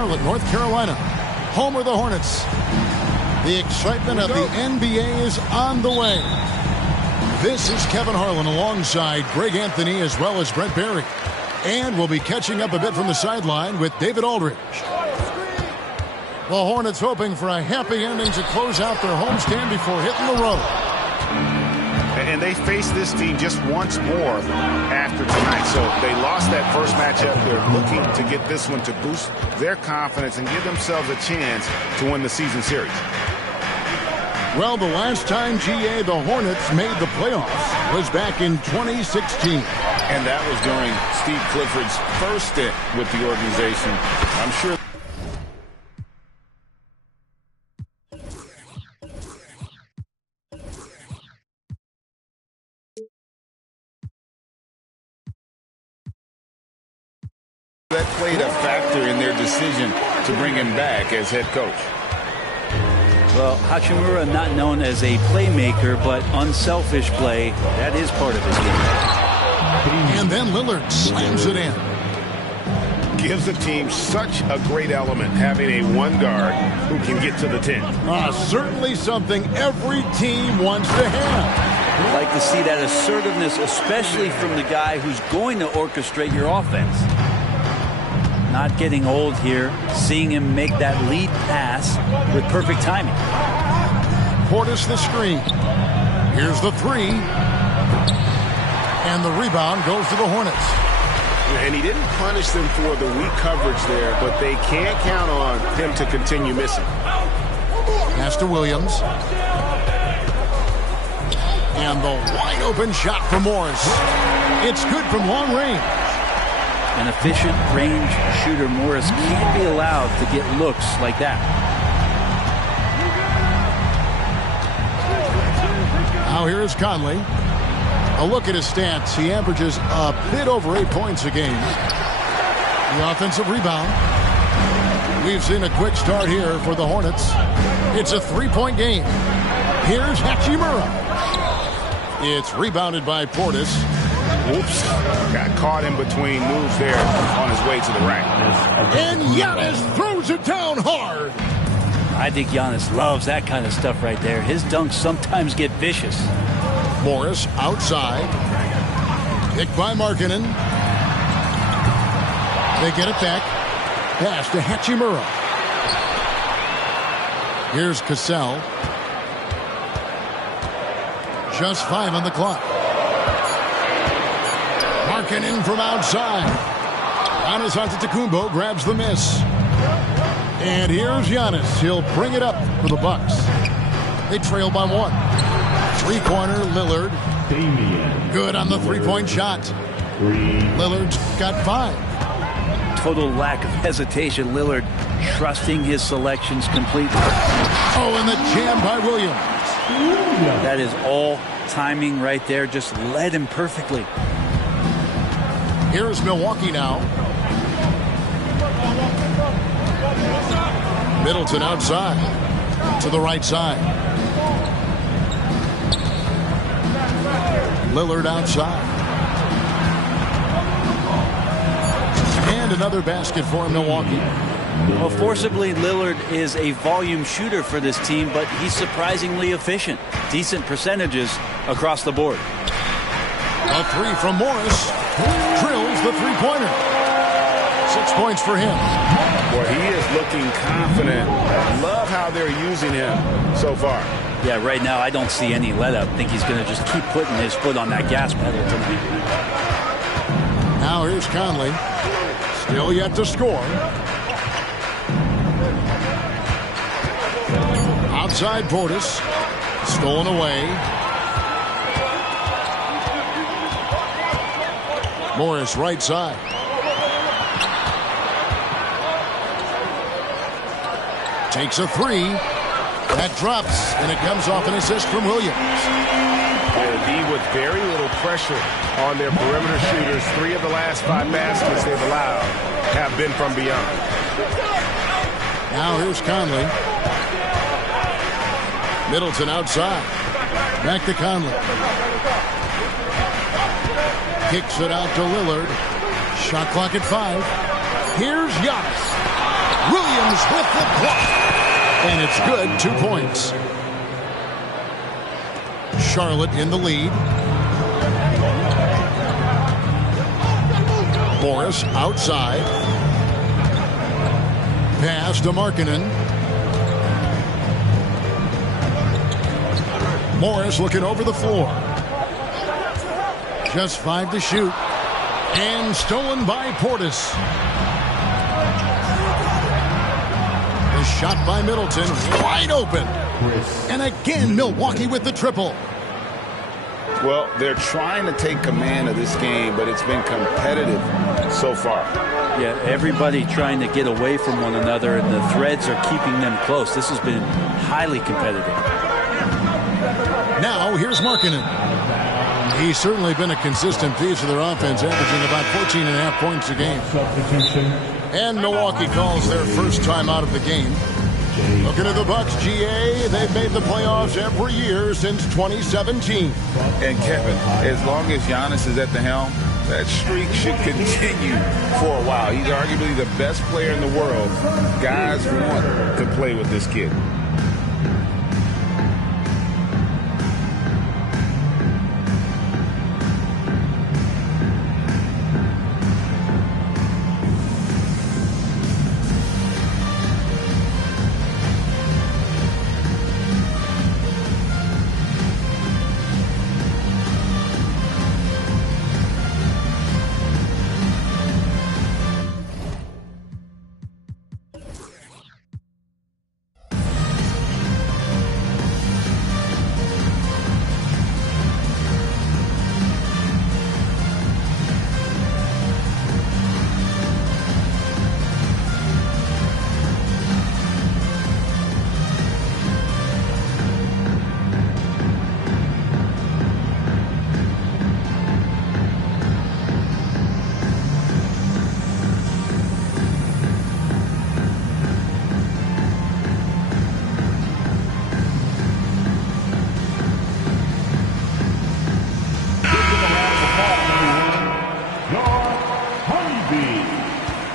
Charlotte, North Carolina, home of the Hornets. The excitement of the NBA is on the way. This is Kevin Harlan alongside Greg Anthony as well as Brent Barry. And we'll be catching up a bit from the sideline with David Aldridge. The Hornets hoping for a happy ending to close out their homestand before hitting the road. And they face this team just once more after tonight. So they lost that first matchup. They're looking to get this one to boost their confidence and give themselves a chance to win the season series. Well, the last time, GA, the Hornets made the playoffs was back in 2016. And that was during Steve Clifford's first stint with the organization. I'm sure. That played a factor in their decision to bring him back as head coach. Well, Hachimura, not known as a playmaker, but unselfish play, that is part of his game. And then Lillard slams it in. Gives the team such a great element, having a one guard who can get to the 10. Certainly something every team wants to have. I'd like to see that assertiveness, especially from the guy who's going to orchestrate your offense. Not getting old here, seeing him make that lead pass with perfect timing. Portis the screen. Here's the three. And the rebound goes to the Hornets. And he didn't punish them for the weak coverage there, but they can't count on him to continue missing. Pass to Williams. And the wide open shot for Morris. It's good from long range. An efficient range shooter, Morris, can't be allowed to get looks like that. Now here's Conley. A look at his stats. He averages a bit over 8 points a game. The offensive rebound. We've seen a quick start here for the Hornets. It's a three-point game. Here's Hachimura. It's rebounded by Portis. Oops. Got caught in between moves there on his way to the rack. And Giannis throws it down hard. I think Giannis loves that kind of stuff right there. His dunks sometimes get vicious. Morris outside. Picked by Markkanen. They get it back. Pass to Hachimura. Here's Cassell. Just 5 on the clock. Markkanen from outside. Giannis Antetokounmpo grabs the miss. And here's Giannis. He'll bring it up for the Bucks. They trail by 1. Three-pointer, Lillard. Good on the three-point shot. Lillard's got 5. Total lack of hesitation. Lillard trusting his selections completely. Oh, and the jam by Williams. That is all timing right there. Just led him perfectly. Here's Milwaukee now. Middleton outside. To the right side. Lillard outside. And another basket for Milwaukee. Well, forcibly, Lillard is a volume shooter for this team, but he's surprisingly efficient. Decent percentages across the board. A three from Morris. Drills the three-pointer. 6 points for him. Boy, he is looking confident. Love how they're using him so far. Yeah, right now I don't see any let up. I think he's going to just keep putting his foot on that gas pedal tonight. Now here's Conley. Still yet to score. Outside Portis. Stolen away. Morris right side. Takes a three. That drops, and it comes off an assist from Williams. They'll be with very little pressure on their perimeter shooters. 3 of the last 5 baskets they've allowed have been from beyond. Now here's Conley. Middleton outside. Back to Conley. Kicks it out to Lillard. Shot clock at 5. Here's Giannis. Williams with the block. And it's good, 2 points. Charlotte in the lead. Morris outside. Pass to Markkanen. Morris looking over the floor. Just 5 to shoot. And stolen by Portis. The shot by Middleton. Wide open. And again, Milwaukee with the triple. Well, they're trying to take command of this game, but it's been competitive so far. Yeah, everybody trying to get away from one another, and the threads are keeping them close. This has been highly competitive. Now, here's Markkanen. He's certainly been a consistent piece of their offense, averaging about 14.5 points a game. And Milwaukee calls their first time out of the game. Looking at the Bucks, GA, they've made the playoffs every year since 2017. And Kevin, as long as Giannis is at the helm, that streak should continue for a while. He's arguably the best player in the world. Guys want to play with this kid.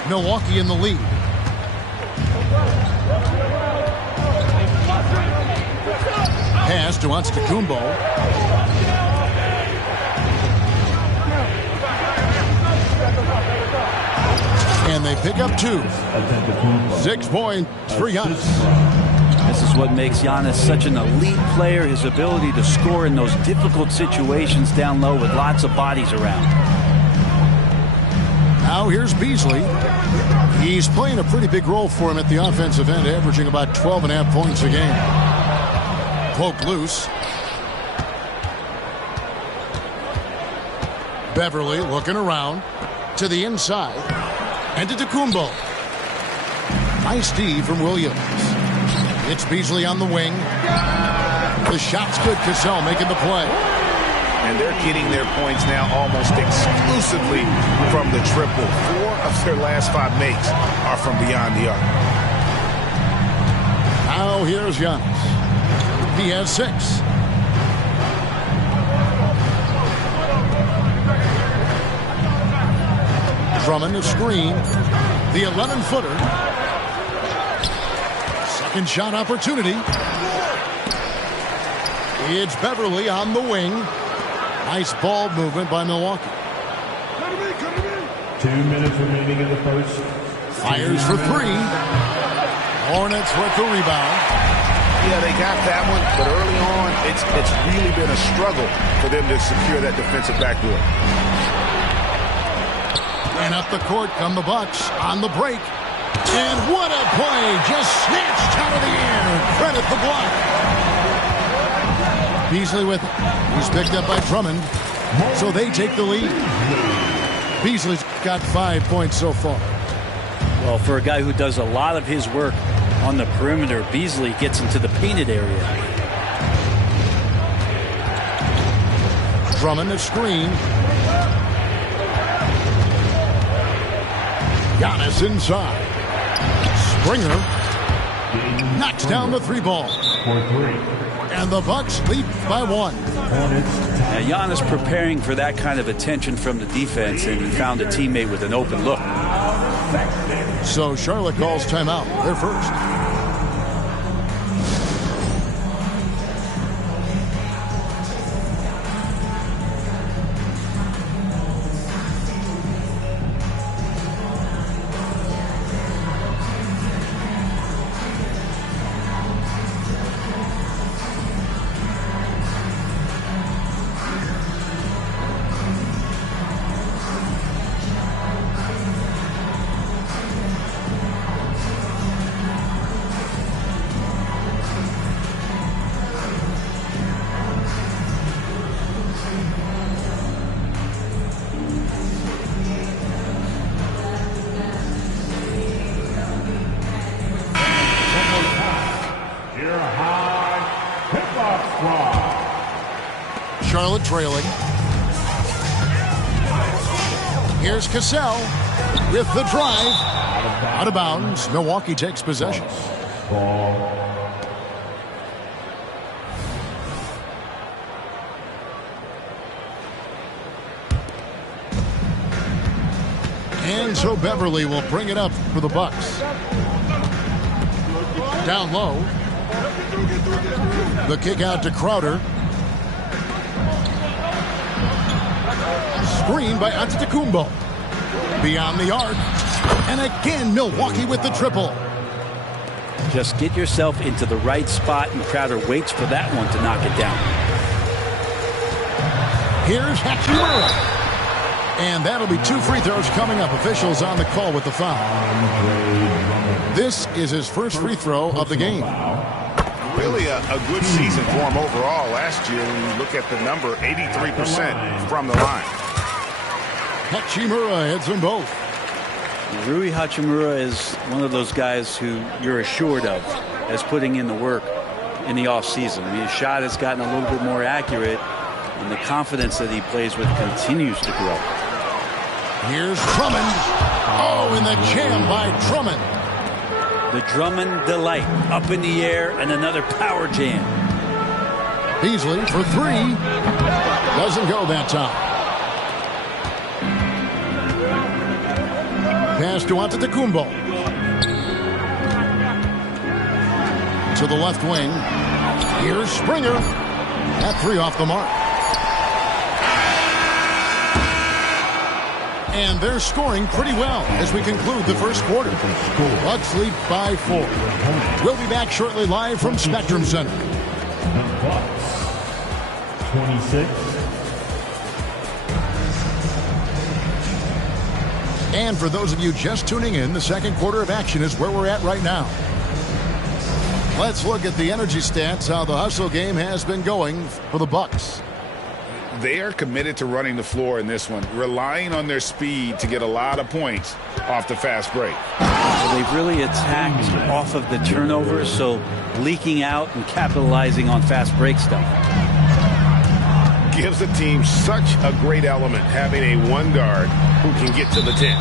Milwaukee in the lead. Pass to Antetokounmpo. And they pick up 2. 6 points for Giannis. This is what makes Giannis such an elite player, his ability to score in those difficult situations down low with lots of bodies around. Now here's Beasley. He's playing a pretty big role for him at the offensive end, averaging about 12.5 points a game. Poke loose. Beverly looking around to the inside. And to Antetokounmpo. Nice D from Williams. It's Beasley on the wing. The shot's good. Cassell making the play. And they're getting their points now almost exclusively from the triple. 4 of their last 5 makes are from beyond the arc. Now here's Giannis. He has 6. Drummond a screen. The 11-footer. Second shot opportunity. It's Beverly on the wing. Nice ball movement by Milwaukee. 2 minutes remaining in the first. Fires for 3. Hornets with the rebound. Yeah, they got that one, but early on, it's really been a struggle for them to secure that defensive backdoor. And up the court come the Bucks on the break. And what a play! Just snatched out of the air. Credit the block. Beasley with it. He's picked up by Drummond. So they take the lead. Beasley's got 5 points so far. Well, for a guy who does a lot of his work on the perimeter, Beasley gets into the painted area. Drummond a screen. Giannis inside. Springer knocks down the 3-ball. And the Bucks lead by 1. Now, Giannis preparing for that kind of attention from the defense, and he found a teammate with an open look. So Charlotte calls timeout. They're first. Charlotte trailing. Here's Cassell with the drive. Out of bounds. Milwaukee takes possession. And so Beverly will bring it up for the Bucks. Down low. The kick out to Crowder. Screen by Antetokounmpo. Beyond the arc. And again, Milwaukee with the triple. Just get yourself into the right spot, and Crowder waits for that one to knock it down. Here's Hachimura. And that'll be 2 free throws coming up. Officials on the call with the foul. This is his first free throw of the game. Really a good season for him overall last year. When you look at the number, 83% from the line. Hachimura hits them both. Rui Hachimura is one of those guys who you're assured of as putting in the work in the offseason. I mean, his shot has gotten a little bit more accurate, and the confidence that he plays with continues to grow. Here's Drummond. Oh, and the jam by Drummond. The Drummond delight. Up in the air, and another power jam. Beasley for 3. Doesn't go that time. Pass to Antetokounmpo. To the left wing. Here's Springer. That 3 off the mark. And they're scoring pretty well as we conclude the first quarter. Bucks lead by 4. We'll be back shortly live from Spectrum Center. The Bucks 26. And for those of you just tuning in, the second quarter of action is where we're at right now. Let's look at the energy stats, how the hustle game has been going for the Bucks. They are committed to running the floor in this one, relying on their speed to get a lot of points off the fast break. Well, they've really attacked off of the turnovers, so leaking out and capitalizing on fast break stuff. Gives the team such a great element, having a one guard who can get to the 10.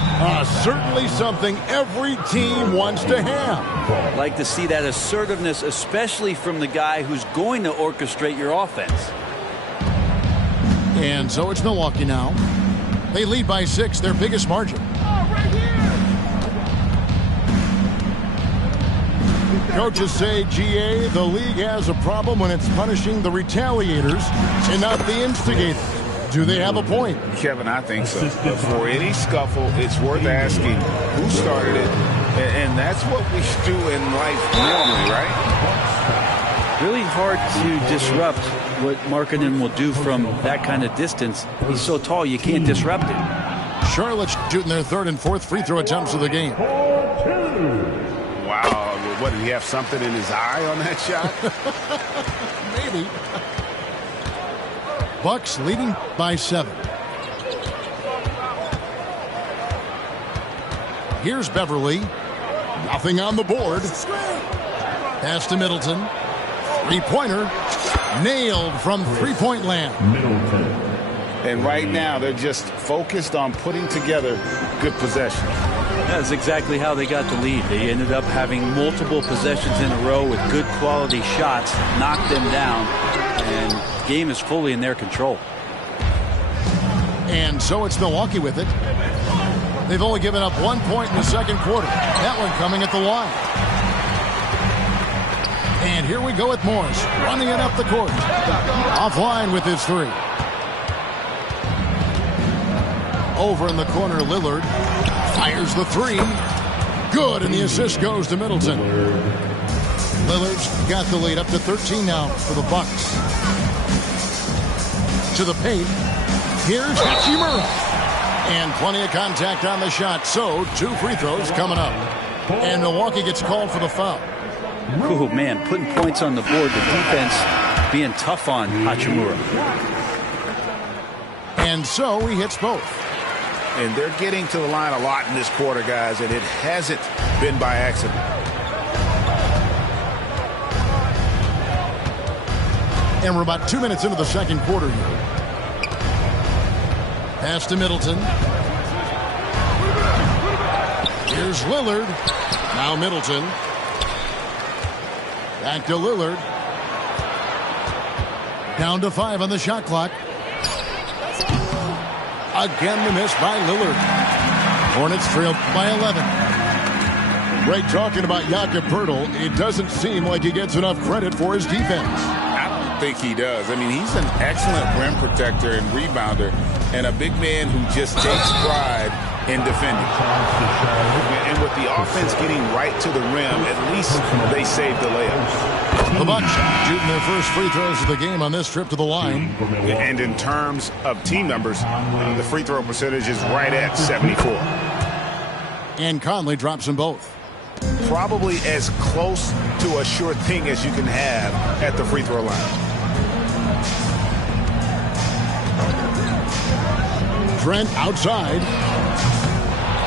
Certainly something every team wants to have. Like to see that assertiveness, especially from the guy who's going to orchestrate your offense. And so it's Milwaukee now. They lead by 6, their biggest margin. Coaches say, GA, the league has a problem when it's punishing the retaliators and not the instigators. Do they have a point? Kevin, I think so. For any scuffle, it's worth asking who started it. And that's what we do in life normally, right? Really hard to disrupt what Markkanen will do from that kind of distance. He's so tall, you can't disrupt it. Charlotte's shooting their 3rd and 4th free throw attempts of the game. Wow. What, did he have something in his eye on that shot? Maybe. Bucks leading by 7. Here's Beverly. Nothing on the board. Pass to Middleton. Three-pointer. Nailed from three-point land. Middleton. And right now, they're just focused on putting together good possession. That's exactly how they got the lead. They ended up having multiple possessions in a row with good quality shots, knocked them down, and the game is fully in their control. And so it's Milwaukee with it. They've only given up 1 point in the second quarter. That one coming at the line. And here we go with Morris running it up the court. Offline with his three. Over in the corner, Lillard fires the three. Good, and the assist goes to Middleton. Lillard's got the lead up to 13 now for the Bucks. To the paint. Here's Hachimura. And plenty of contact on the shot. So 2 free throws coming up. And Milwaukee gets called for the foul. Oh, man, putting points on the board. The defense being tough on Hachimura. And so he hits both. And they're getting to the line a lot in this quarter, guys, and it hasn't been by accident. And we're about 2 minutes into the second quarter here. Pass to Middleton. Here's Lillard. Now Middleton. Back to Lillard. Down to 5 on the shot clock. Again the miss by Lillard. Hornets trail by 11. Greg, talking about Jakob Poeltl, it doesn't seem like he gets enough credit for his defense. I don't think he does. I mean, he's an excellent rim protector and rebounder, and a big man who just takes pride in defending. And with the offense getting right to the rim, at least they saved the layup. The Bucks shooting their first free throws of the game on this trip to the line. And in terms of team numbers, the free throw percentage is right at 74. And Conley drops them both. Probably as close to a sure thing as you can have at the free throw line. Trent outside.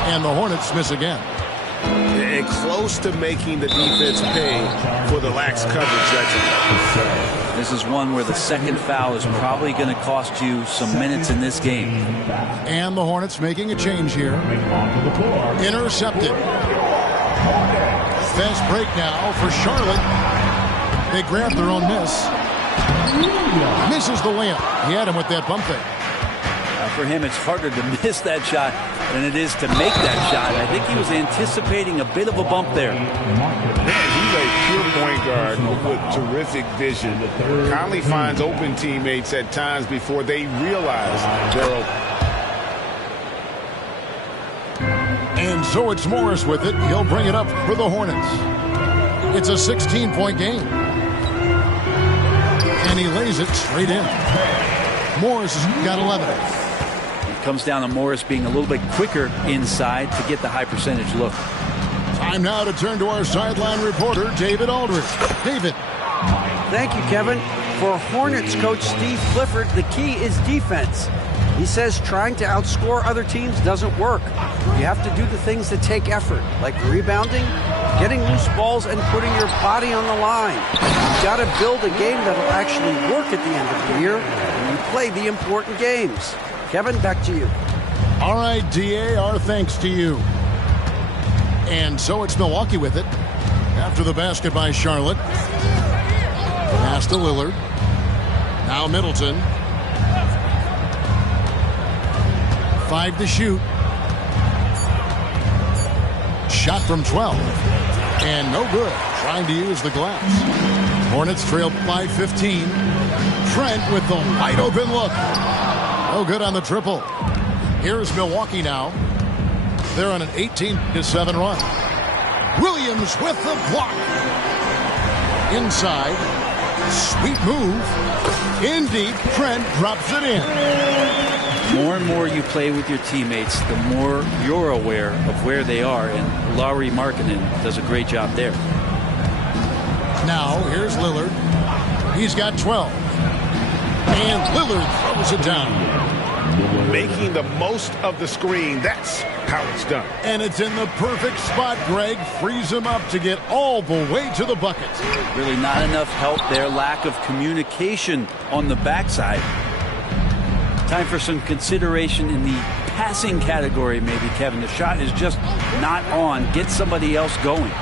And the Hornets miss again. And close to making the defense pay for the lax coverage section. This is one where the second foul is probably going to cost you some minutes in this game. And the Hornets making a change here. Intercepted. Fast break now for Charlotte. They grab their own miss. Misses the layup. He had him with that bump fake. For him, it's harder to miss that shot than it is to make that shot. I think he was anticipating a bit of a bump there. Man, he's a pure point guard with terrific vision. Conley finds open teammates at times before they realize they're open. And so it's Morris with it. He'll bring it up for the Hornets. It's a 16-point game. And he lays it straight in. Morris has got 11. Comes down to Morris being a little bit quicker inside to get the high percentage look. Time now to turn to our sideline reporter, David Aldridge. David. Thank you, Kevin. For Hornets coach Steve Clifford, the key is defense. He says trying to outscore other teams doesn't work. You have to do the things that take effort, like rebounding, getting loose balls, and putting your body on the line. You've got to build a game that'll actually work at the end of the year when you play the important games. Kevin, back to you. All right, DA, our thanks to you. And so it's Milwaukee with it. After the basket by Charlotte. Pass to Lillard. Now Middleton. 5 to shoot. Shot from 12. And no good. Trying to use the glass. Hornets trail by 15. Trent with the wide open look. No good on the triple. Here's Milwaukee now. They're on an 18-7 run. Williams with the block. Inside. Sweet move. In deep. Trent drops it in. More and more you play with your teammates, the more you're aware of where they are. And Lauri Markkanen does a great job there. Now, here's Lillard. He's got 12. And Lillard throws it down. Making the most of the screen. That's how it's done. And it's in the perfect spot, Greg. Frees him up to get all the way to the bucket. Really not enough help there. Lack of communication on the backside. Time for some consideration in the passing category, maybe, Kevin. The shot is just not on. Get somebody else going.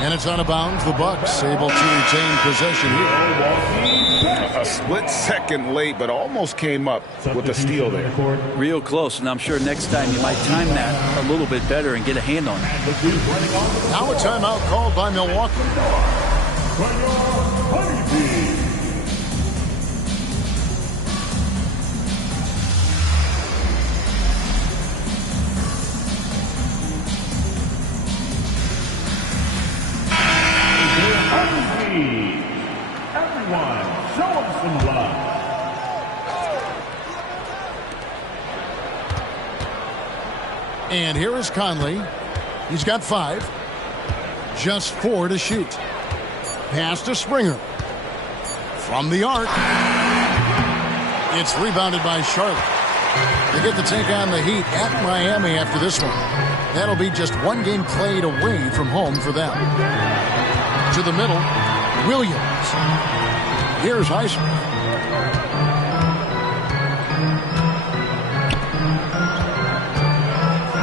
And it's out of bounds. The Bucks able to retain possession here. A split second late, but almost came up with a steal there. Real close, and I'm sure next time you might time that a little bit better and get a hand on it. Now a timeout called by Milwaukee. Everyone, show them some love. And here is Conley. He's got 5. Just 4 to shoot. Pass to Springer. From the arc. It's rebounded by Charlotte. They get to take on the Heat at Miami after this one. That'll be just 1 game played away from home for them. To the middle, Williams. Here's Highsmith.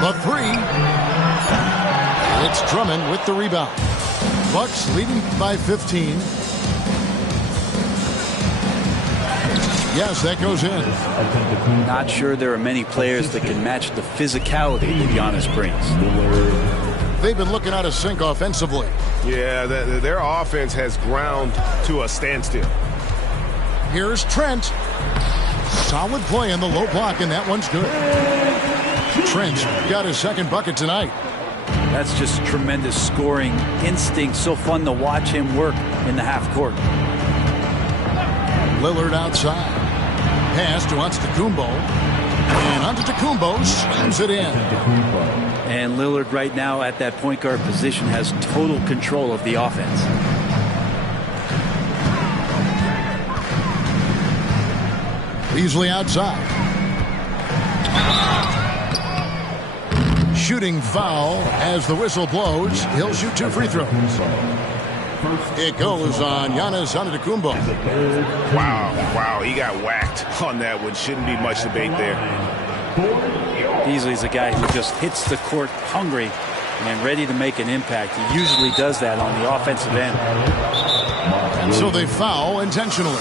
The 3. It's Drummond with the rebound. Bucks leading by 15. Yes, that goes in. Not sure there are many players that can match the physicality that Giannis brings. They've been looking out of sync offensively. Yeah, their offense has ground to a standstill. Here's Trent. Solid play in the low block, and that one's good. Trent got his 2nd bucket tonight. That's just tremendous scoring instinct. So fun to watch him work in the half court. Lillard outside. Pass to Antetokounmpo. And Antetokounmpo slams it in. And Lillard right now at that point guard position has total control of the offense. Beasley outside. Shooting foul as the whistle blows. He'll shoot 2 free throws. It goes on Giannis Antetokounmpo. Wow, he got whacked on that one. Shouldn't be much debate there. Beasley's a guy who just hits the court hungry and ready to make an impact. He usually does that on the offensive end. So they foul intentionally.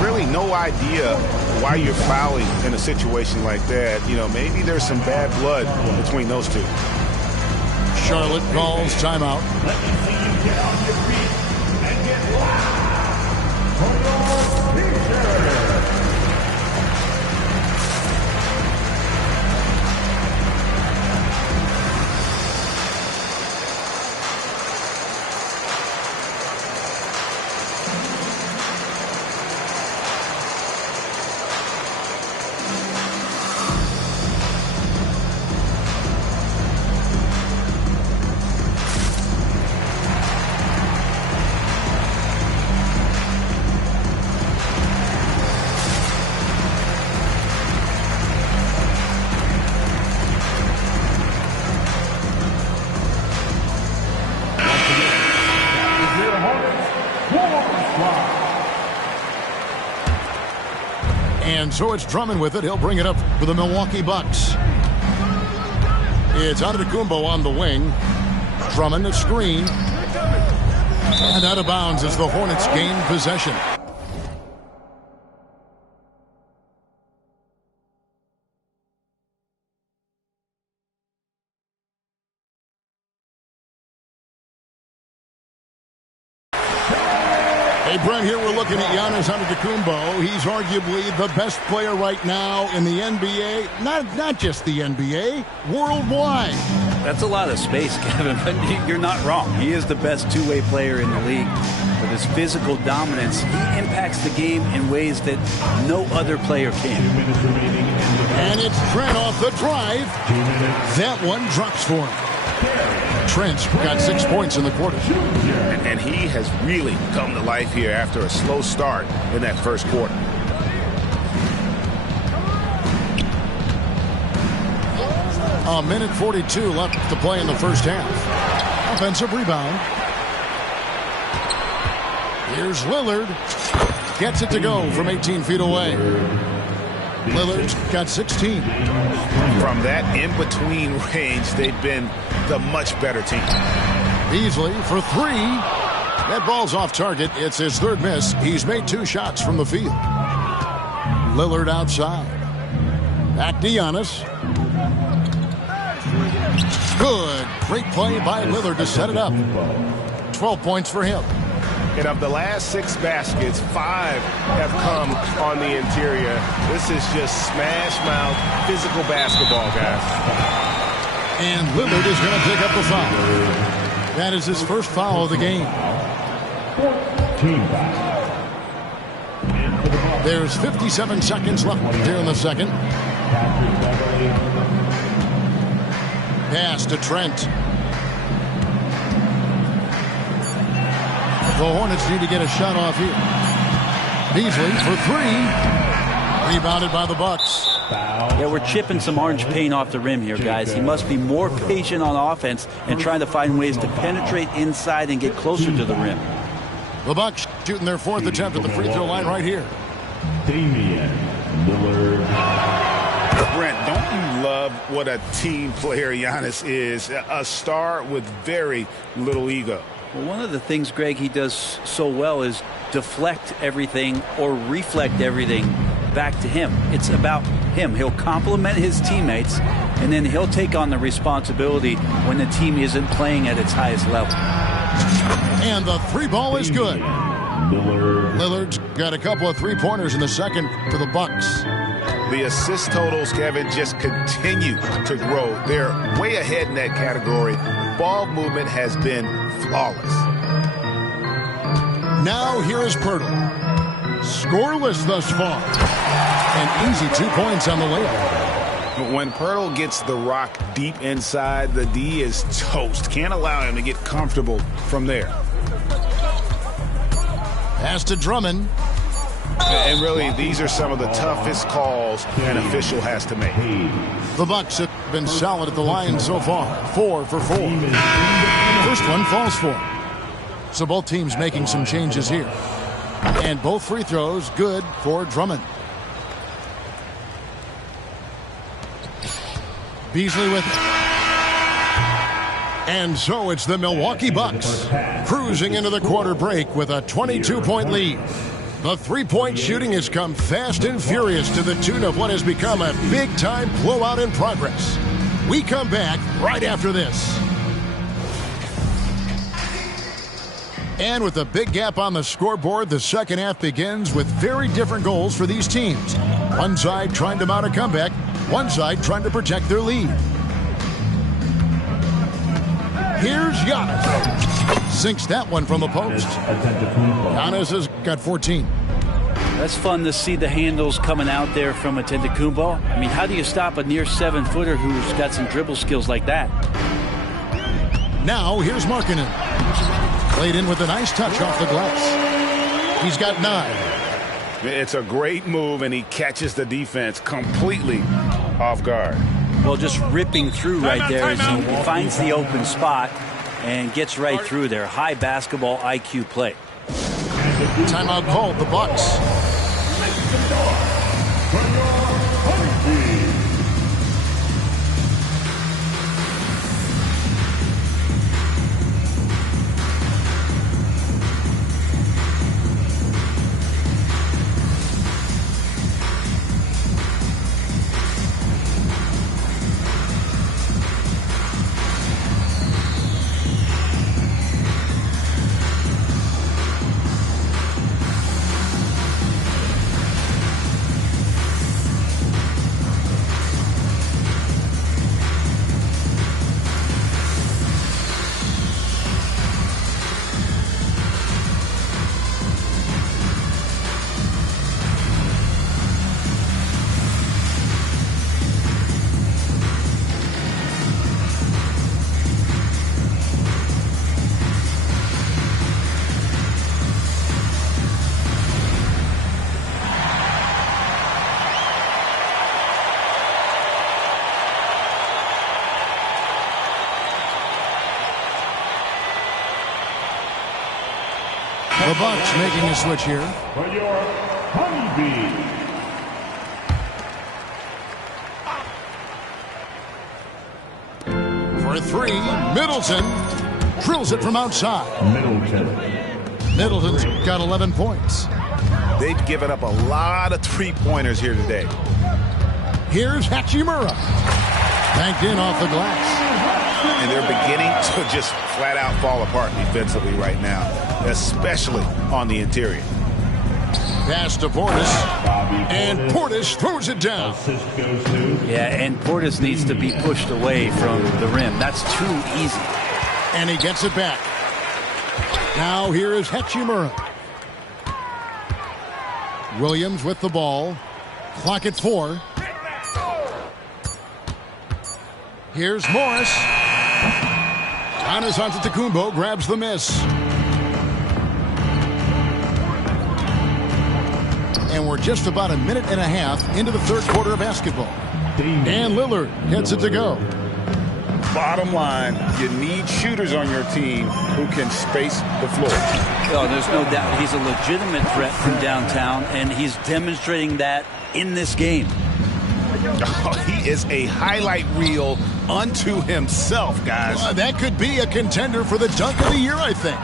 Really no idea why you're fouling in a situation like that. You know, maybe there's some bad blood between those two. Charlotte calls timeout. Let me see you get on your feet and get loud for your picture. And so it's Drummond with it. He'll bring it up for the Milwaukee Bucks. It's Antetokounmpo on the wing. Drummond a screen. And out of bounds as the Hornets gain possession. Hey, Brent, here we're looking at Giannis Antetokounmpo. He's arguably the best player right now in the NBA. Not just the NBA, worldwide. That's a lot of space, Kevin, but you're not wrong. He is the best two-way player in the league. With his physical dominance, he impacts the game in ways that no other player can. And it's Trent off the drive. That one drops for him. Trent's got 6 points in the quarter. And he has really come to life here after a slow start in that first quarter. A minute 42 left to play in the first half. Offensive rebound. Here's Lillard. Gets it to go from 18 feet away. Lillard's got 16. From that in-between range, they've been the much better team. Beasley for three. That ball's off target. It's his third miss. He's made 2 shots from the field. Lillard outside. Back to Giannis. Good. Great play by Lillard to set it up. 12 points for him. And of the last 6 baskets, 5 have come on the interior. This is just smash mouth physical basketball, guys. And Lillard is going to pick up the foul. That is his first foul of the game. Team foul. There's 57 seconds left here in the second. Pass to Trent. The Hornets need to get a shot off here. Beasley for 3. Rebounded by the Bucks. Yeah, we're chipping some orange paint off the rim here, guys. He must be more patient on offense and trying to find ways to penetrate inside and get closer to the rim. The Bucks shooting their 4th attempt at the free throw line right here. Damian Lillard. Brent, don't you love what a team player Giannis is? A star with very little ego. Well, one of the things, Greg, he does so well is deflect everything or reflect everything back to him. It's about him. He'll compliment his teammates, and then he'll take on the responsibility when the team isn't playing at its highest level. And the 3 ball is good. Lillard's got a couple of 3-pointers in the second for the Bucks. The assist totals, Kevin, just continue to grow. They're way ahead in that category. Ball movement has been flawless. Now here is Poeltl. Scoreless thus far. An easy 2 points on the layup. When Poeltl gets the rock deep inside, the D is toast. Can't allow him to get comfortable from there. Pass to Drummond. And really, these are some of the toughest calls an official has to make. The Bucks have been solid at the line so far. 4 for 4. First one falls for. So both teams making some changes here. And both free throws good for Drummond. Beasley with it. And so it's the Milwaukee Bucks cruising into the quarter break with a 22-point lead. The 3-point shooting has come fast and furious to the tune of what has become a big-time blowout in progress. We come back right after this. And with a big gap on the scoreboard, the second half begins with very different goals for these teams. One side trying to mount a comeback, one side trying to protect their lead. Here's Giannis. Sinks that one from the post. Giannis has got 14. That's fun to see the handles coming out there from Antetokounmpo. I mean, how do you stop a near 7-footer who's got some dribble skills like that? Now here's Markkanen. Played in with a nice touch off the glass. He's got 9. It's a great move, and he catches the defense completely off guard. Well, just ripping through right there as he finds the open spot and gets right through there. High basketball IQ play. Timeout called, the Bucks. The Bucks making a switch here. For your Honeybee. For 3, Middleton drills it from outside. Middleton. Middleton's got 11 points. They've given up a lot of three-pointers here today. Here's Hachimura. Banked in off the glass. And they're beginning to just flat out fall apart defensively right now, especially on the interior. Pass to Portis. And Portis throws it down. Yeah, and Portis needs to be pushed away from the rim. That's too easy. And he gets it back. Now here is Hachimura. Williams with the ball. Clock at 4. Here's Morris. Giannis Antetokounmpo grabs the miss. And we're just about a minute and a half into the third quarter of basketball. And Lillard gets it to go. Bottom line, you need shooters on your team who can space the floor. Oh, there's no doubt he's a legitimate threat from downtown, and he's demonstrating that in this game. Oh, he is a highlight reel unto himself, guys. That could be a contender for the dunk of the year, I think.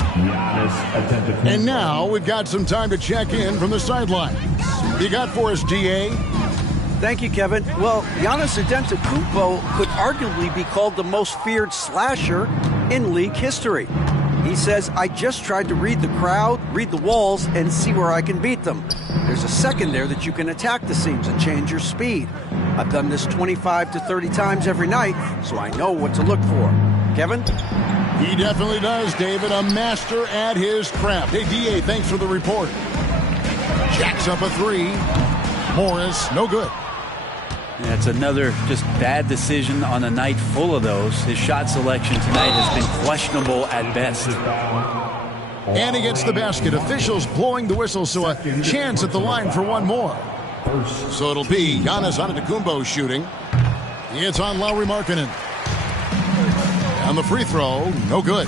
And now we've got some time to check in from the sideline. You got for us, DA? Thank you, Kevin. Well, Giannis Antetokounmpo could arguably be called the most feared slasher in league history. He says, I just tried to read the crowd, read the walls, and see where I can beat them. There's a second there that you can attack the seams and change your speed. I've done this 25 to 30 times every night, so I know what to look for. Kevin? He definitely does, David. A master at his craft. Hey, DA, thanks for the report. Jacks up a 3. Morris, no good. That's another just bad decision on a night full of those. His shot selection tonight has been questionable at best. And he gets the basket. Officials blowing the whistle, so a chance at the line for one more. So it'll be Giannis Antetokounmpo shooting. It's on Lauri Markkanen. On the free throw, no good.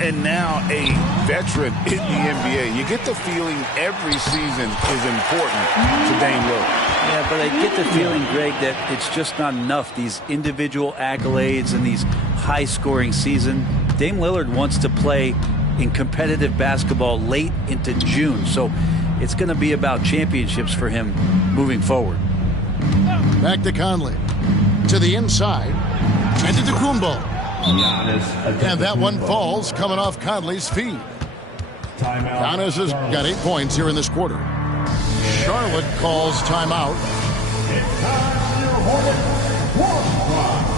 And now a veteran in the NBA. You get the feeling every season is important to Dame Lillard. Yeah, but I get the feeling, Greg, that it's just not enough. These individual accolades and these high-scoring season. Dame Lillard wants to play in competitive basketball late into June. So it's going to be about championships for him moving forward. Back to Conley. To the inside. And to Antetokounmpo. And that one falls coming off Conley's feet. Giannis has got 8 points here in this quarter. Charlotte calls timeout. It's time for your Hornets warm clock.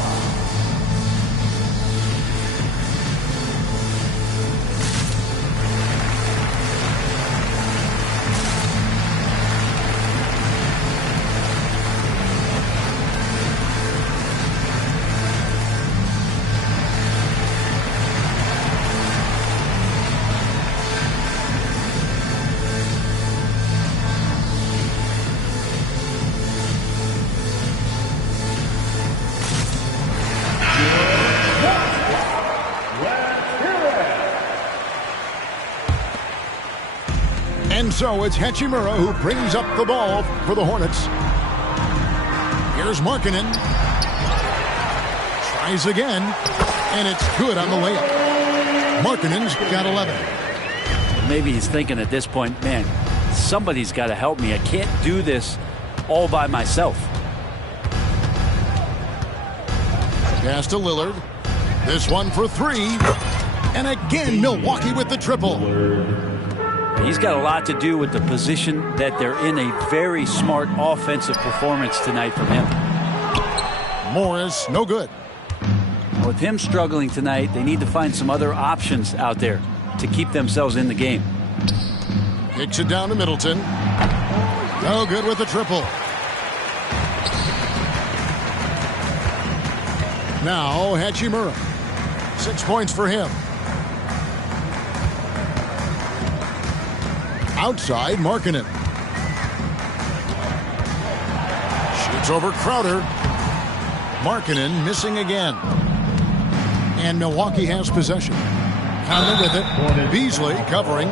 And so it's Hachimura who brings up the ball for the Hornets. Here's Markkanen. Tries again, and it's good on the layup. Markkanen's got 11. Maybe he's thinking at this point, man, somebody's got to help me. I can't do this all by myself. Pass to Lillard. This one for 3. And again, Milwaukee with the triple. He's got a lot to do with the position that they're in. A very smart offensive performance tonight from him. Morris, no good. With him struggling tonight, they need to find some other options out there to keep themselves in the game. Kicks it down to Middleton. No good with the triple. Now Hachimura. 6 points for him. Outside, Markkanen. Shoots over Crowder. Markkanen missing again. And Milwaukee has possession. Conley with it. Beasley covering.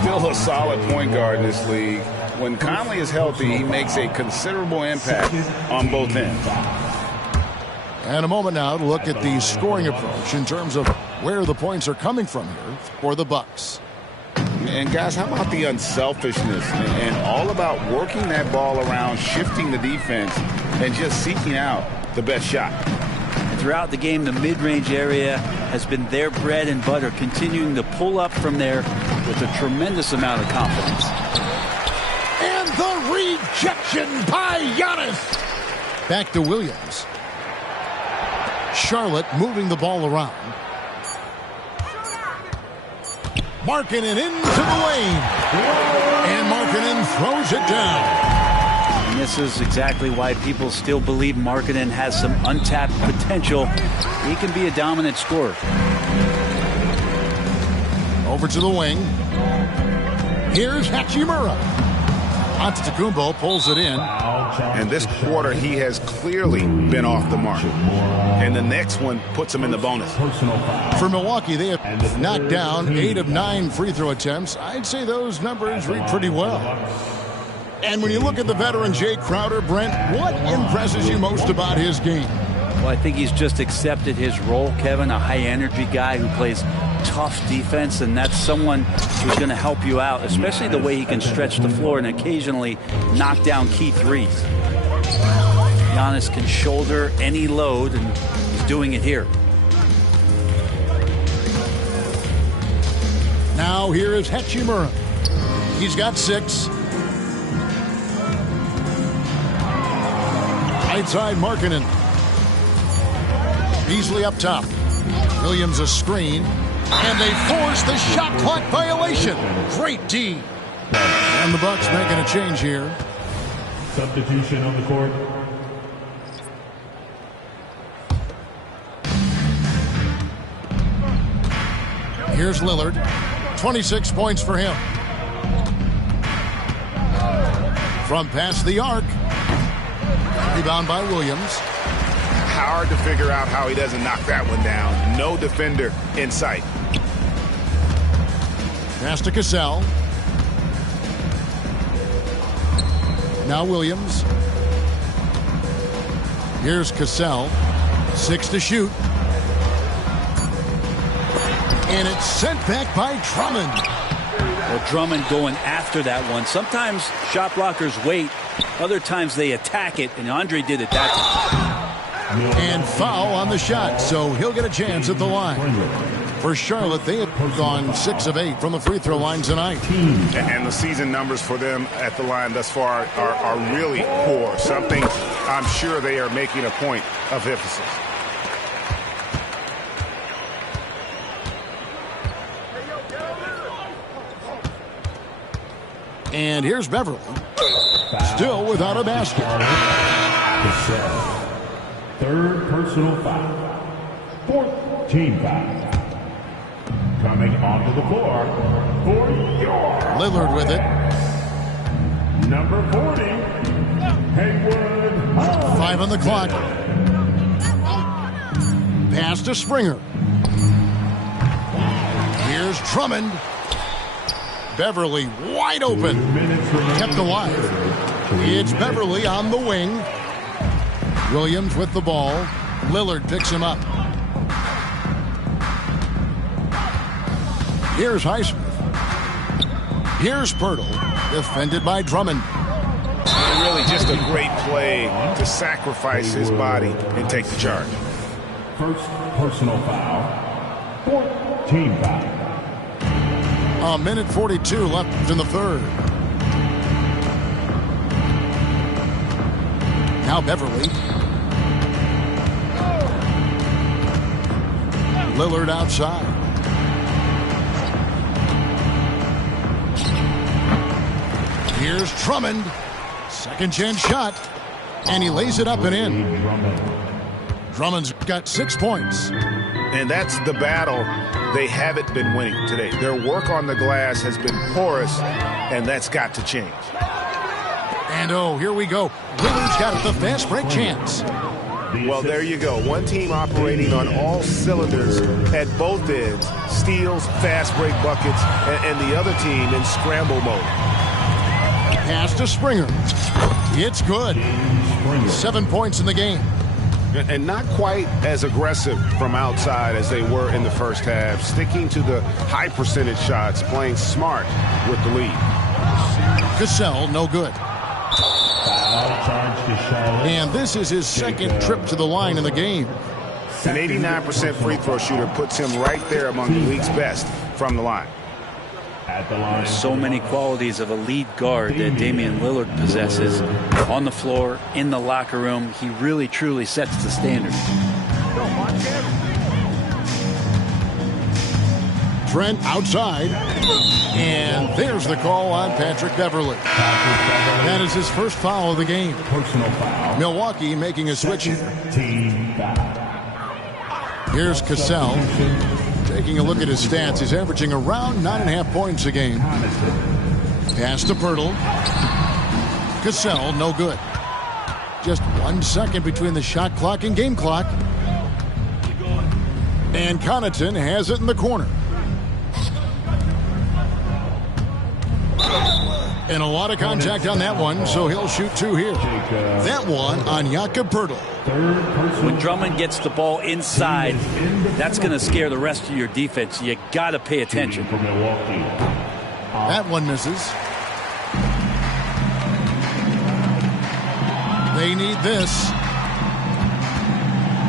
Still a solid point guard in this league. When Conley is healthy, he makes a considerable impact on both ends. And a moment now to look at the scoring approach in terms of where the points are coming from here for the Bucks. And guys, how about the unselfishness and all about working that ball around, shifting the defense, and just seeking out the best shot. And throughout the game, the mid-range area has been their bread and butter, continuing to pull up from there with a tremendous amount of confidence. And the rejection by Giannis. Back to Williams. Charlotte moving the ball around. Markkanen into the lane. And Markkanen throws it down. And this is exactly why people still believe Markkanen has some untapped potential. He can be a dominant scorer. Over to the wing. Here's Hachimura. Antetokounmpo pulls it in. And this quarter, he has clearly been off the mark. And the next one puts him in the bonus. For Milwaukee, they have knocked down 8 of 9 free throw attempts. I'd say those numbers read pretty well. And when you look at the veteran Jay Crowder, Brent, what impresses you most about his game? Well, I think he's just accepted his role, Kevin, a high-energy guy who plays tough defense, and that's someone who's going to help you out, especially the way he can stretch the floor and occasionally knock down key threes. Giannis can shoulder any load, and he's doing it here. Now here is Hachimura. He's got 6. Right side, Markkanen. Beasley up top. Williams a screen. And they force the shot clock violation. Great D. And the Bucks making a change here. Substitution on the court. Here's Lillard. 26 points for him. From past the arc. Rebound by Williams. Hard to figure out how he doesn't knock that one down. No defender in sight. Pass to Cassell. Now Williams. Here's Cassell. 6 to shoot. And it's sent back by Drummond. Well, Drummond going after that one. Sometimes shot blockers wait. Other times they attack it, and Andre did it that time. And foul on the shot, so he'll get a chance at the line. For Charlotte, they have gone 6 of 8 from the free throw line tonight. And the season numbers for them at the line thus far are really poor. Something I'm sure they are making a point of emphasis. And here's Beverly. Still without a basket. Third personal foul. 4th team foul. Coming onto the floor for your Lillard with it. number 40, Haywood. 5 on the clock. Pass to Springer. Here's Drummond. Beverly wide open. Kept alive. It's Beverly on the wing. Williams with the ball. Lillard picks him up. Here's Highsmith. Here's Pirtle. Defended by Drummond. Really just a great play to sacrifice his body and take the charge. First personal foul. 4th team foul. A minute 42 left in the third. Now Beverly. Lillard outside. Here's Drummond. Second chance shot. And he lays it up and in. Drummond's got 6 points. And that's the battle they haven't been winning today. Their work on the glass has been porous, and that's got to change. And oh, here we go. Lillard's got the fast break chance. Well, there you go. One team operating on all cylinders at both ends. Steals, fast break buckets, and the other team in scramble mode. Pass to Springer. It's good. 7 points in the game. And not quite as aggressive from outside as they were in the first half. Sticking to the high percentage shots, playing smart with the lead. Cassell, no good. And this is his second trip to the line in the game. An 89% free throw shooter puts him right there among the league's best from the line. There's so many qualities of a lead guard that Damian Lillard possesses on the floor, in the locker room. He really, truly sets the standard. Trent outside. And there's the call on Patrick Beverley. That is his first foul of the game. Personal foul. Milwaukee making a switch. Team foul. Here's Cassell. Taking a look at his stats, he's averaging around 9.5 points a game. Pass to Pirtle. Cassell, no good. Just 1 second between the shot clock and game clock. And Connaughton has it in the corner. And a lot of contact on that one, so he'll shoot 2 here. That one on Jakob Pirtle. When Drummond gets the ball inside, that's going to scare the rest of your defense. You got to pay attention. That one misses. They need this.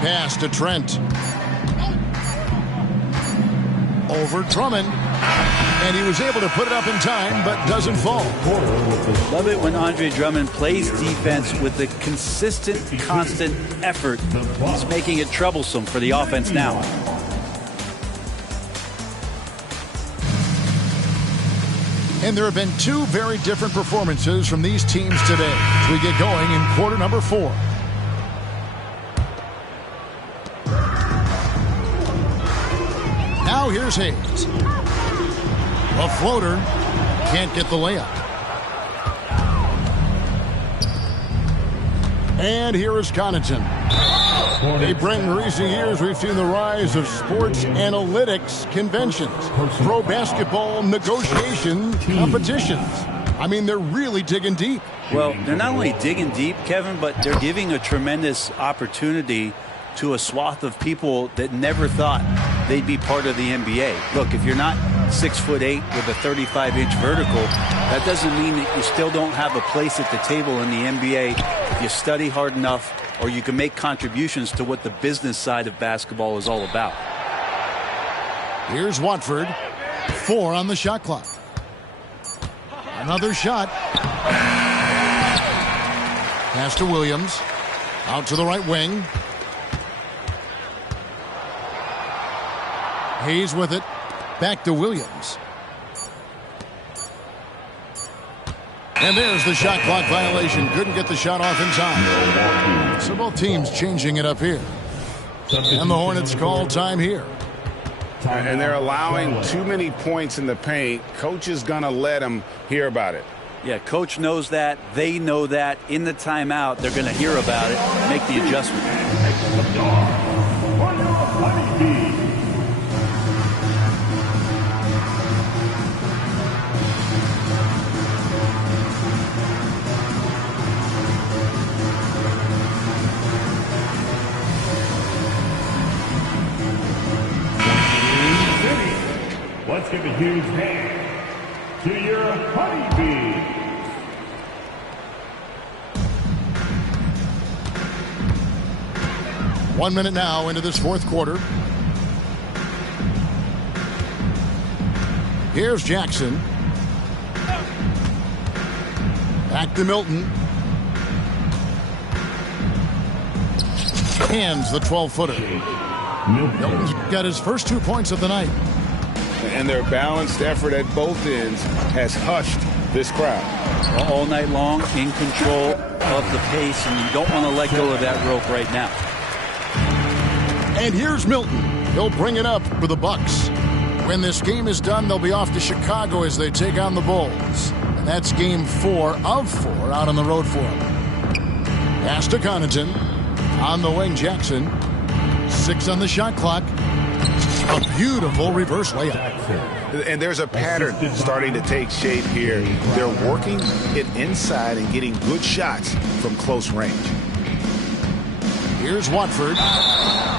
Pass to Trent. Over Drummond. And he was able to put it up in time, but doesn't fall. Love it when Andre Drummond plays defense with the consistent, constant effort. He's making it troublesome for the offense now. And there have been 2 very different performances from these teams today as we get going in quarter number 4. Now here's Hayes. A floater. Can't get the layup. And here is Connaughton. Hey, Brent, in recent years, we've seen the rise of sports analytics conventions, pro basketball negotiation competitions. I mean, they're really digging deep. Well, they're not only digging deep, Kevin, but they're giving a tremendous opportunity to a swath of people that never thought they'd be part of the NBA. Look, if you're not 6'8" with a 35-inch vertical, that doesn't mean that you still don't have a place at the table in the NBA if you study hard enough, or you can make contributions to what the business side of basketball is all about. Here's Watford. 4 on the shot clock. Another shot. Pass to Williams. Out to the right wing. Hayes with it. Back to Williams. And there's the shot clock violation. Couldn't get the shot off in time. So both teams changing it up here. And the Hornets call time here. And they're allowing too many points in the paint. Coach is going to let them hear about it. Yeah, coach knows that. They know that. In the timeout, they're going to hear about it, make the adjustment. Let's give a huge hand to your Honeybees. One minute now into this fourth quarter. Here's Jackson. Back to Milton. Hands the 12-footer. Milton's got his first 2 points of the night. And their balanced effort at both ends has hushed this crowd. All night long, in control of the pace, and you don't want to let go of that rope right now. And here's Milton. He'll bring it up for the Bucks. When this game is done, they'll be off to Chicago as they take on the Bulls. And that's game 4 of 4 out on the road for them. Pass to Connaughton. On the wing, Jackson. 6 on the shot clock. A beautiful reverse layup. And there's a pattern starting to take shape here. They're working it inside and getting good shots from close range. Here's Watford.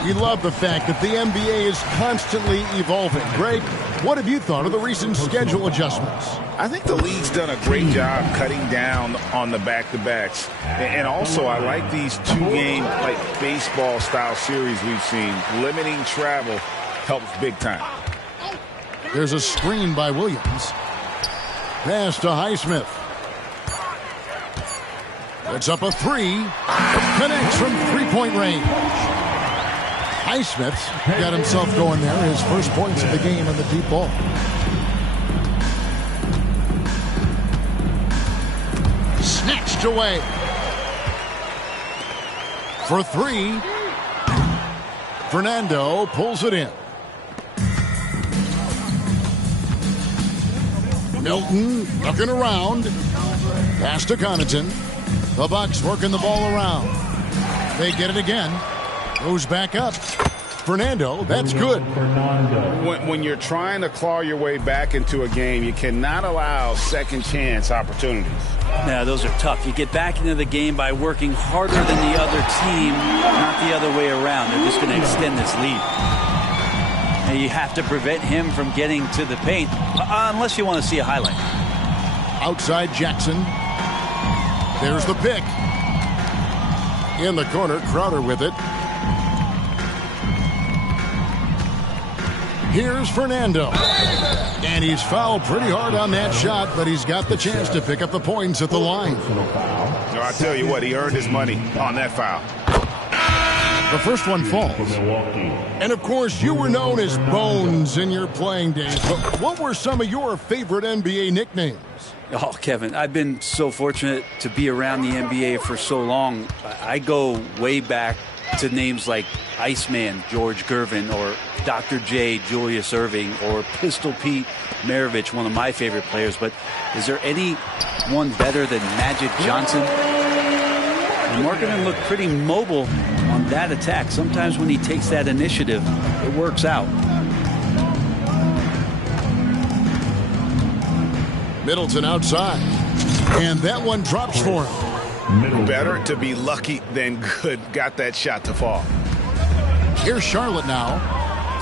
We love the fact that the NBA is constantly evolving. Greg, what have you thought of the recent schedule adjustments? I think the league's done a great job cutting down on the back-to-backs. And also, I like these two-game, like baseball-style series we've seen. Limiting travel helps big time. There's a screen by Williams. Pass to Highsmith. Puts up a three. Connects from three-point range. Highsmith's got himself going there. His first points of the game on the deep ball. Snatched away. For three. Fernando pulls it in. Milton looking around. Pass to Connaughton. The Bucks working the ball around. They get it again. Goes back up. Fernando, that's good. When you're trying to claw your way back into a game, you cannot allow second chance opportunities. Yeah, those are tough. You get back into the game by working harder than the other team, not the other way around. They're just going to extend this lead. And you have to prevent him from getting to the paint, unless you want to see a highlight. Outside Jackson. There's the pick. In the corner, Crowder with it. Here's Fernando. And he's fouled pretty hard on that shot, but he's got the chance to pick up the points at the line. No, I tell you what, he earned his money on that foul. The first one falls. And of course, you were known as Bones in your playing days, but what were some of your favorite NBA nicknames? Oh, Kevin, I've been so fortunate to be around the NBA for so long. I go way back to names like Iceman, George Gervin, or Dr. J, Julius Erving, or Pistol Pete Maravich, one of my favorite players. But is there anyone better than Magic Johnson? And Markkanen looked pretty mobile on that attack. Sometimes when he takes that initiative, it works out. Middleton outside. And that one drops for him. Better to be lucky than good. Got that shot to fall. Here's Charlotte now.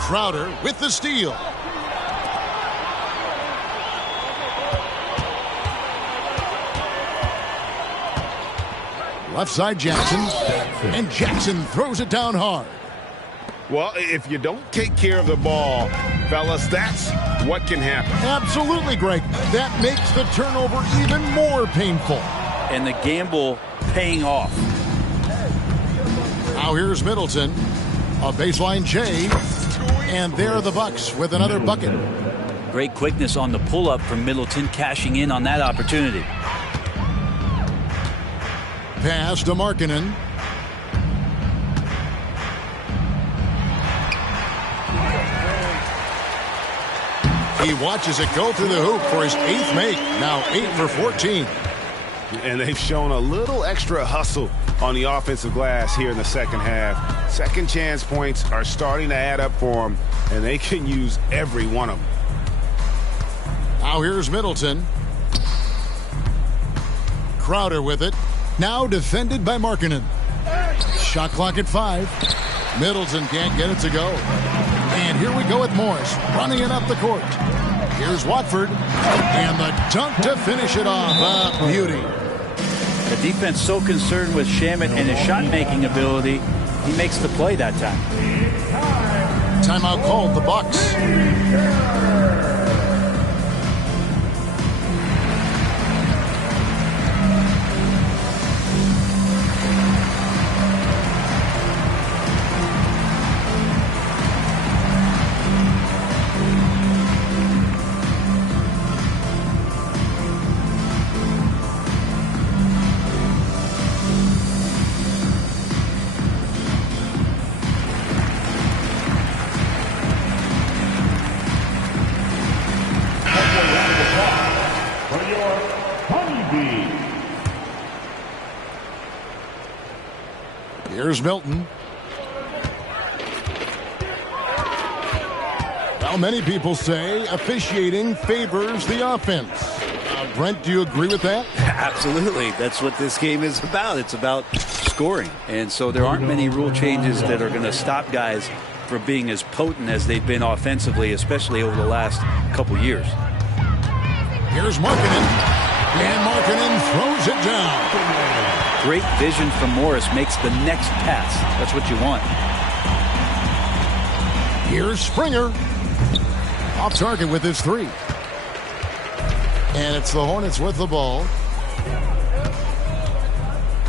Crowder with the steal. Left side Jackson. And Jackson throws it down hard. Well, if you don't take care of the ball, fellas, that's what can happen. Absolutely, Greg. That makes the turnover even more painful. And the gamble paying off. Now here's Middleton. A baseline J. And there are the Bucks with another bucket. Great quickness on the pull-up from Middleton, cashing in on that opportunity. Pass to Markkanen. He watches it go through the hoop for his 8th make. Now 8 for 14. And they've shown a little extra hustle on the offensive glass here in the second half. Second chance points are starting to add up for them, and they can use every one of them. Now here's Middleton. Crowder with it. Now defended by Markkanen. Shot clock at 5. Middleton can't get it to go. And here we go with Morris running it up the court. Here's Watford. And the dunk to finish it off. A beauty. The defense so concerned with Shamet and his shot-making ability, he makes the play that time. Timeout called, the Bucks. Here's Milton. Well, many people say officiating favors the offense. Brent, do you agree with that? Absolutely. That's what this game is about. It's about scoring. And so there aren't many rule changes that are going to stop guys from being as potent as they've been offensively, especially over the last couple years. Here's Markkanen. And Markkanen throws it down. Great vision from Morris, makes the next pass. That's what you want. Here's Springer. Off target with his 3. And it's the Hornets with the ball.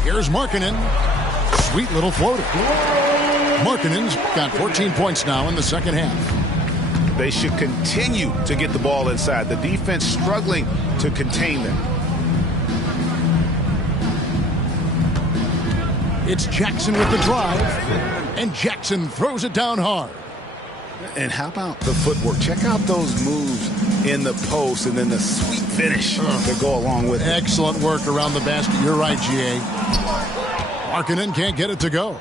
Here's Markkanen. Sweet little floater. Markkanen's got 14 points now in the second half. They should continue to get the ball inside. The defense struggling to contain them. It's Jackson with the drive. And Jackson throws it down hard. And how about the footwork? Check out those moves in the post and then the sweet finish to go along with it. Excellent work around the basket. You're right, G.A. Markkanen can't get it to go.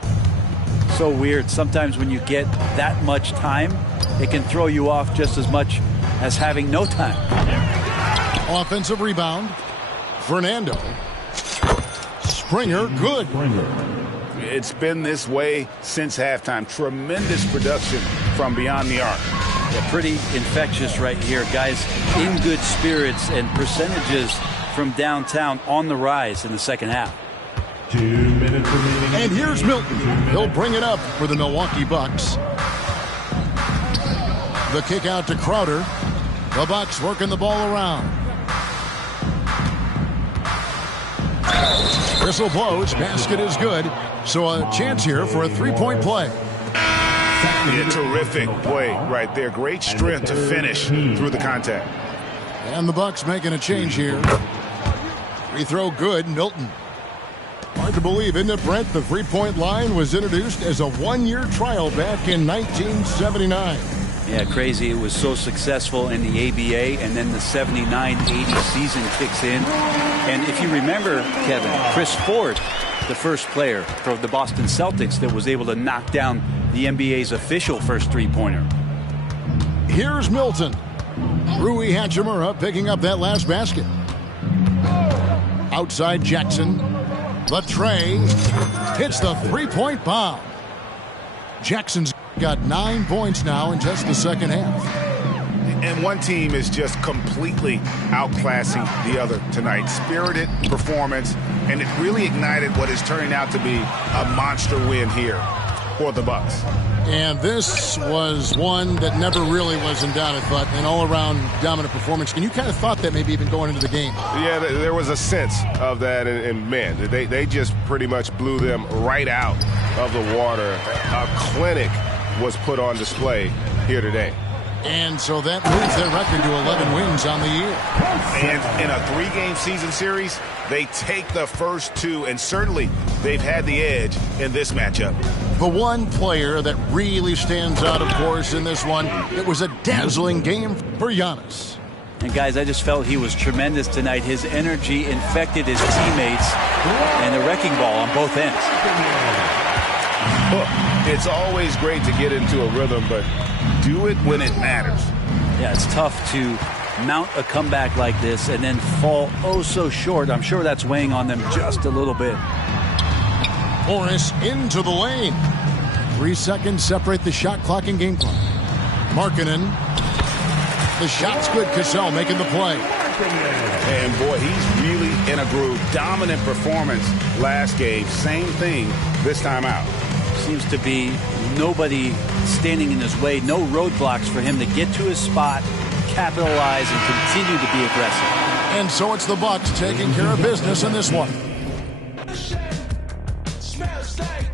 So weird. Sometimes when you get that much time, it can throw you off just as much as having no time. Offensive rebound. Fernando. Springer, good. It's been this way since halftime. Tremendous production from beyond the arc. Yeah, pretty infectious right here. Guys in good spirits and percentages from downtown on the rise in the second half. 2 minutes remaining. And here's Milton. He'll bring it up for the Milwaukee Bucks. The kick out to Crowder. The Bucks working the ball around. Whistle blows. Basket is good. So a chance here for a three-point play. Yeah, terrific play right there. Great strength to finish through the contact. And the Bucks making a change here. Free throw good. Milton. Hard to believe, isn't it, Brent? The three-point line was introduced as a one-year trial back in 1979. Yeah, crazy. It was so successful in the ABA, and then the 79-80 season kicks in. And if you remember, Kevin, Chris Ford, the first player for the Boston Celtics that was able to knock down the NBA's official first three-pointer. Here's Milton. Rui Hachimura picking up that last basket. Outside Jackson. The tray hits the three-point bomb. Jackson's got 9 points now in just the second half. And one team is just completely outclassing the other tonight. Spirited performance, and it really ignited what is turning out to be a monster win here for the Bucks. And this was one that never really was in doubt, I thought, an all-around dominant performance. And you kind of thought that maybe even going into the game. Yeah, there was a sense of that, and man, they just pretty much blew them right out of the water. A clinic was put on display here today. And so that moves their record to 11 wins on the year. And in a 3-game season series, they take the first 2, and certainly they've had the edge in this matchup. The one player that really stands out, of course, in this one, it was a dazzling game for Giannis. And guys, I just felt he was tremendous tonight. His energy infected his teammates, and a wrecking ball on both ends. Look, it's always great to get into a rhythm, but do it when it matters. Yeah, it's tough to mount a comeback like this and then fall oh so short. I'm sure that's weighing on them just a little bit. Morris into the lane. 3 seconds separate the shot clock and game clock. Markkanen. The shot's good. Cassell making the play. And boy, he's really in a groove. Dominant performance last game. Same thing this time out. Seems to be nobody standing in his way. No roadblocks for him to get to his spot, capitalize, and continue to be aggressive. And so it's the Bucks taking care of business in this one. Smell, stay.